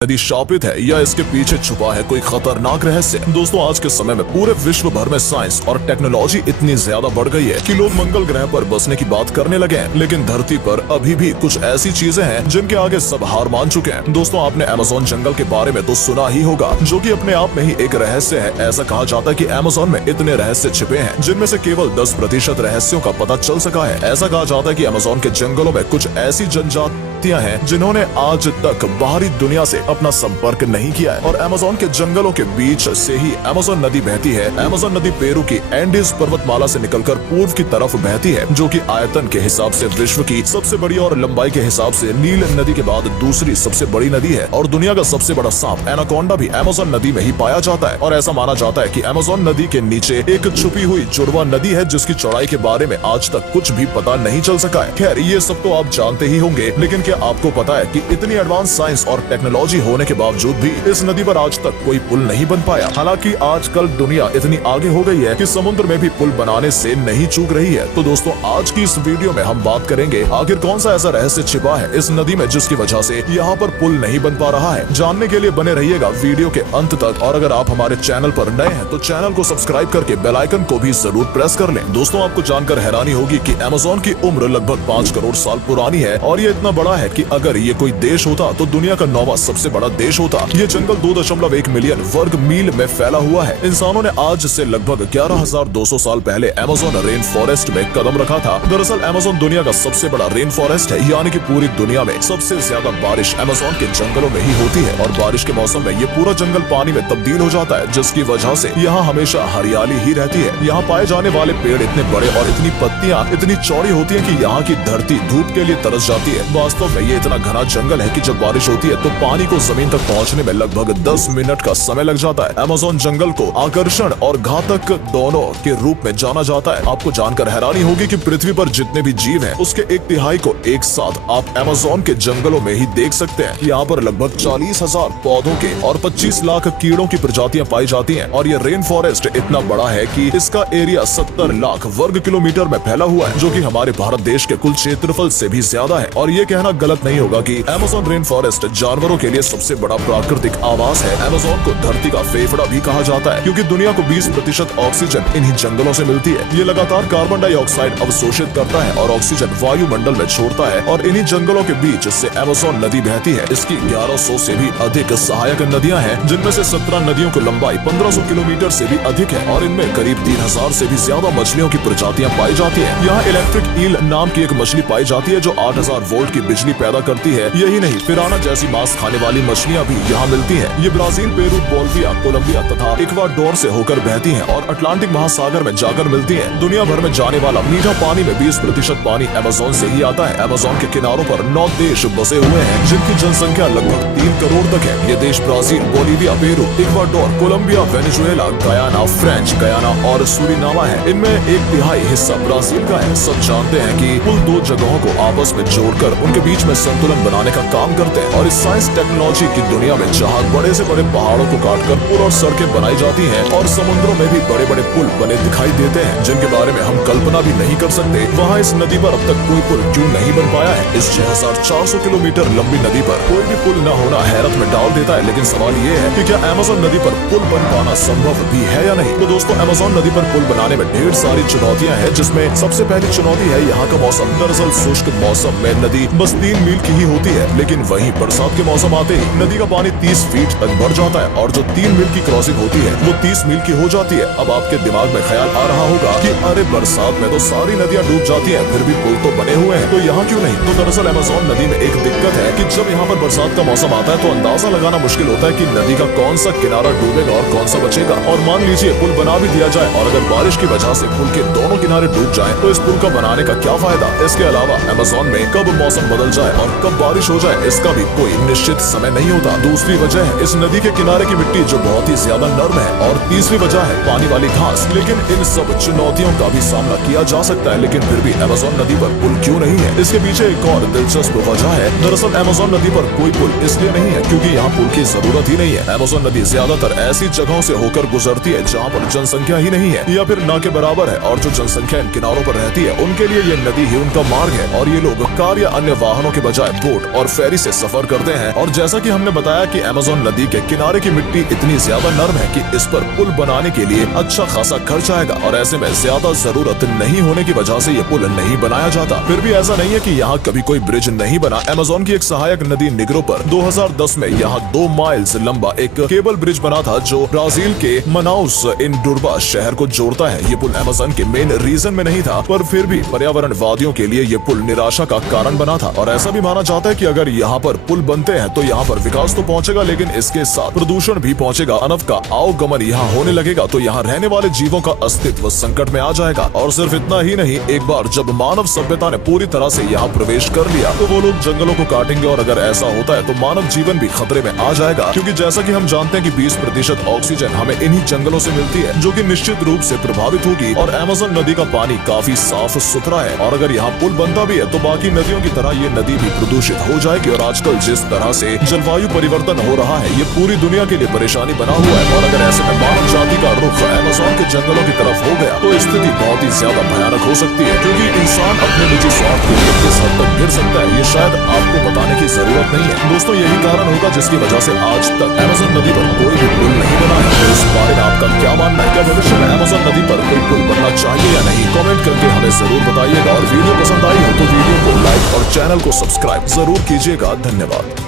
नदी शापित है या इसके पीछे छुपा है कोई खतरनाक रहस्य। दोस्तों, आज के समय में पूरे विश्व भर में साइंस और टेक्नोलॉजी इतनी ज्यादा बढ़ गई है कि लोग मंगल ग्रह पर बसने की बात करने लगे हैं, लेकिन धरती पर अभी भी कुछ ऐसी चीजें हैं जिनके आगे सब हार मान चुके हैं। दोस्तों, आपने अमेज़न जंगल के बारे में तो सुना ही होगा, जो कि अपने आप में ही एक रहस्य है। ऐसा कहा जाता है कि अमेज़न में इतने रहस्य छिपे हैं जिनमें से केवल 10% रहस्यों का पता चल सका है। ऐसा कहा जाता है कि अमेज़न के जंगलों में कुछ ऐसी जनजातियां हैं जिन्होंने आज तक बाहरी दुनिया से अपना संपर्क नहीं किया है, और अमेज़न के जंगलों के बीच से ही अमेज़न नदी बहती है। अमेज़न नदी पेरू की एंडीज पर्वतमाला से निकलकर पूर्व की तरफ बहती है, जो कि आयतन के हिसाब से विश्व की सबसे बड़ी और लंबाई के हिसाब से नील नदी के बाद दूसरी सबसे बड़ी नदी है। और दुनिया का सबसे बड़ा सांप एनाकोंडा भी अमेज़न नदी में ही पाया जाता है। और ऐसा माना जाता है कि अमेज़न नदी के नीचे एक छुपी हुई जुड़वा नदी है जिसकी चौड़ाई के बारे में आज तक कुछ भी पता नहीं चल सका है। खैर, ये सब तो आप जानते ही होंगे, लेकिन क्या आपको पता है कि इतनी एडवांस साइंस और टेक्नोलॉजी होने के बावजूद भी इस नदी पर आज तक कोई पुल नहीं बन पाया। हालांकि आजकल दुनिया इतनी आगे हो गई है कि समुद्र में भी पुल बनाने से नहीं चूक रही है। तो दोस्तों, आज की इस वीडियो में हम बात करेंगे आखिर कौन सा ऐसा रहस्य छिपा है इस नदी में जिसकी वजह से यहाँ पर पुल नहीं बन पा रहा है। जानने के लिए बने रहिएगा वीडियो के अंत तक, और अगर आप हमारे चैनल पर नए हैं तो चैनल को सब्सक्राइब करके बेल आइकन को भी जरूर प्रेस कर लें। दोस्तों, आपको जानकर हैरानी होगी कि अमेज़न की उम्र लगभग 5 करोड़ साल पुरानी है, और ये इतना बड़ा है कि अगर ये कोई देश होता तो दुनिया का 9वां सबसे बड़ा देश होता। ये जंगल 2.1 मिलियन वर्ग मील में फैला हुआ है। इंसानों ने आज से लगभग 11,200 साल पहले अमेज़न रेन फॉरेस्ट में कदम रखा था। दरअसल अमेज़न दुनिया का सबसे बड़ा रेन फॉरेस्ट है, यानी कि पूरी दुनिया में सबसे ज्यादा बारिश अमेज़न के जंगलों में ही होती है। और बारिश के मौसम में ये पूरा जंगल पानी में तब्दील हो जाता है, जिसकी वजह से यहाँ हमेशा हरियाली ही रहती है। यहाँ पाए जाने वाले पेड़ इतने बड़े और इतनी पत्तियाँ इतनी चौड़ी होती है कि यहाँ की धरती धूप के लिए तरस जाती है। वास्तव में ये इतना घना जंगल है कि जब बारिश होती है तो पानी को जमीन तक पहुँचने में लगभग 10 मिनट का समय लग जाता है। अमेज़न जंगल को आकर्षण और घातक दोनों के रूप में जाना जाता है। आपको जानकर हैरानी होगी कि पृथ्वी पर जितने भी जीव हैं, उसके 1/3 को एक साथ आप अमेज़न के जंगलों में ही देख सकते हैं। यहाँ पर लगभग 40,000 पौधों के और 25 लाख कीड़ों की प्रजातियां पाई जाती हैं। और ये रेन फॉरेस्ट इतना बड़ा है कि इसका एरिया 70 लाख वर्ग किलोमीटर में फैला हुआ है, जो कि हमारे भारत देश के कुल क्षेत्रफल से भी ज्यादा है। और ये कहना गलत नहीं होगा कि अमेज़न रेन फॉरेस्ट जानवरों के लिए सबसे बड़ा प्राकृतिक आवास है। अमेज़न को धरती का फेफड़ा भी कहा जाता है, क्योंकि दुनिया को 20% ऑक्सीजन इन्हीं जंगलों से मिलती है। ये लगातार कार्बन डाइऑक्साइड अवशोषित करता है और ऑक्सीजन वायुमंडल में छोड़ता है, और इन्हीं जंगलों के बीच से अमेज़न नदी बहती है। इसकी 1100 से भी अधिक सहायक नदियां हैं, जिनमें से 17 नदियों की लंबाई 1500 किलोमीटर से भी अधिक है, और इनमें करीब 3000 से भी ज्यादा मछलियों की प्रजातियां पाई जाती हैं। यहाँ इलेक्ट्रिक ईल नाम की एक मछली पाई जाती है जो 8000 वोल्ट की बिजली पैदा करती है। यही नहीं, पिराना जैसी मांस खाने वाली मछलियां भी यहाँ मिलती है। ये ब्राजील, पेरू, बोलिविया, कोलंबिया तथा इक्वाडोर से होकर बहती हैं और अटलांटिक महासागर में जाकर मिलती हैं। दुनिया भर में जाने वाला मीठा पानी में 20% पानी अमेज़न से ही आता है। अमेज़न के किनारों पर 9 देश बसे हुए हैं, जिनकी जनसंख्या लगभग 3 करोड़ तक है। ये देश Brazil, Bolivia, Peru, Ecuador, Colombia, Venezuela, Guyana, French Guiana और सूरीनामा है। इनमें 1/3 हिस्सा ब्राजील का है। सब जानते हैं कि कुल 2 जगहों को आपस में जोड़कर उनके बीच में संतुलन बनाने का काम करते हैं। और इस साइंस टेक्नोलॉजी की दुनिया में जहाँ बड़े से बड़े पहाड़ों को काटकर पुल और सड़कें बनाई जाती हैं, और समुद्रों में भी बड़े बड़े पुल बने दिखाई देते हैं जिनके बारे में हम कल्पना भी नहीं कर सकते, वहाँ इस नदी पर अब तक कोई पुल क्यों नहीं बन पाया है। इस 6400 किलोमीटर लंबी नदी पर कोई भी पुल न होना हैरत में डाल देता है। लेकिन सवाल ये है कि क्या अमेज़न नदी पर पुल बन पाना संभव भी है या नहीं। तो दोस्तों, अमेज़न नदी पर पुल बनाने में ढेर सारी चुनौतियां हैं, जिसमें सबसे पहली चुनौती है यहाँ का मौसम। दरअसल शुष्क मौसम में नदी बस 3 मील की ही होती है, लेकिन वहीं बरसात के मौसम आते ही नदी का पानी 30 फीट तक बढ़ जाता है, और जो 3 मील की क्रॉसिंग होती है वो 30 मील की हो जाती है। अब आपके दिमाग में ख्याल आ रहा होगा कि अरे बरसात में तो सारी नदियां डूब जाती हैं, फिर भी पुल तो बने हुए हैं, तो यहाँ क्यों नहीं। तो दरअसल अमेज़न नदी में एक दिक्कत है कि जब यहाँ पर बरसात का मौसम आता है तो अंदाजा लगाना मुश्किल होता है कि नदी का कौन सा किनारा डूबेगा और कौन सा बचेगा। और मान लीजिए पुल बना भी दिया जाए, और अगर बारिश की वजह से पुल के दोनों किनारे डूब जाए तो इस पुल का बनाने का क्या फायदा। इसके अलावा अमेज़न में कब मौसम बदल जाए और कब बारिश हो जाए, इसका भी कोई निश्चित समय नहीं होता। दूसरी वजह है इस नदी के किनारे की मिट्टी जो बहुत ही ज्यादा नर्म है, और तीसरी वजह है पानी वाली घास। लेकिन इन सब चुनौतियों का भी सामना किया जा सकता है, लेकिन फिर भी अमेज़न नदी पर पुल क्यों नहीं है, इसके पीछे एक और दिलचस्प वजह है। दरअसल अमेज़न नदी पर कोई पुल इसलिए नहीं है क्योंकि यहाँ पुल की जरूरत ही नहीं है। अमेज़न नदी ज्यादातर ऐसी जगहों से होकर गुजरती है जहाँ पर जनसंख्या ही नहीं है, या फिर ना के बराबर है, और जो जनसंख्या इन किनारों पर रहती है उनके लिए ये नदी ही उनका मार्ग है। और ये लोग कार या अन्य वाहनों के बजाय बोट और फेरी से सफर करते हैं, और जैसा कि हमने बताया कि अमेज़न नदी के किनारे की मिट्टी इतनी ज्यादा नरम है कि इस पर पुल बनाने के लिए अच्छा खासा खर्च आएगा और ऐसे में ज्यादा जरूरत नहीं होने की वजह से ये पुल नहीं बनाया जाता। फिर भी ऐसा नहीं है कि यहाँ कभी कोई ब्रिज नहीं बना। अमेज़न की एक सहायक नदी निग्रो पर 2010 में यहाँ 2 माइल्स लंबा एक केबल ब्रिज बना था जो ब्राजील के मनाउस इंडुर्बा शहर को जोड़ता है। ये पुल अमेज़न के मेन रीजन में नहीं था, पर फिर भी पर्यावरणवादियों के लिए ये पुल निराशा का कारण बना था और ऐसा भी माना जाता है कि अगर यहाँ पर पुल बनते हैं तो यहाँ पर विकास तो पहुँचेगा, लेकिन इसके साथ प्रदूषण भी पहुँचेगा। मानव का आवागमन यहाँ होने लगेगा तो यहाँ रहने वाले जीवों का अस्तित्व संकट में आ जाएगा। और सिर्फ इतना ही नहीं, एक बार जब मानव सभ्यता ने पूरी तरह से यहाँ प्रवेश कर लिया तो वो लोग जंगलों को काटेंगे और अगर ऐसा होता है तो मानव जीवन भी खतरे में आ जाएगा, क्योंकि जैसा कि हम जानते हैं कि 20% ऑक्सीजन हमें इन्हीं जंगलों से मिलती है, जो कि निश्चित रूप से प्रभावित होगी। और अमेज़न नदी का पानी काफी साफ सुथरा है और अगर यहाँ पुल बनता भी है तो बाकी नदियों की तरह ये नदी भी प्रदूषित हो जाएगी। और आजकल जिस तरह से जलवायु परिवर्तन हो रहा है, ये पूरी दुनिया के लिए परेशानी बना हुआ है और अगर ऐसे में मानव जाति का रुख अमेज़न के जंगलों की तरफ हो गया तो स्थिति बहुत ही ज्यादा भयानक हो सकती है, क्योंकि इंसान अपने निजी स्वार्थ के लिए किस हद तक गिर सकता है ये शायद आपको बताने की जरूरत नहीं है। दोस्तों, यही कारण होगा जिसकी वजह से आज तक अमेज़न नदी पर कोई भी पुल नहीं बना है। तो इस बारे में आपका क्या मानना है? क्या भविष्य में अमेज़न नदी पर कोई पुल बनना चाहिए या नहीं? कमेंट करके हमें जरूर बताइएगा और वीडियो पसंद आई हो तो वीडियो को लाइक और चैनल को सब्सक्राइब जरूर कीजिएगा। धन्यवाद।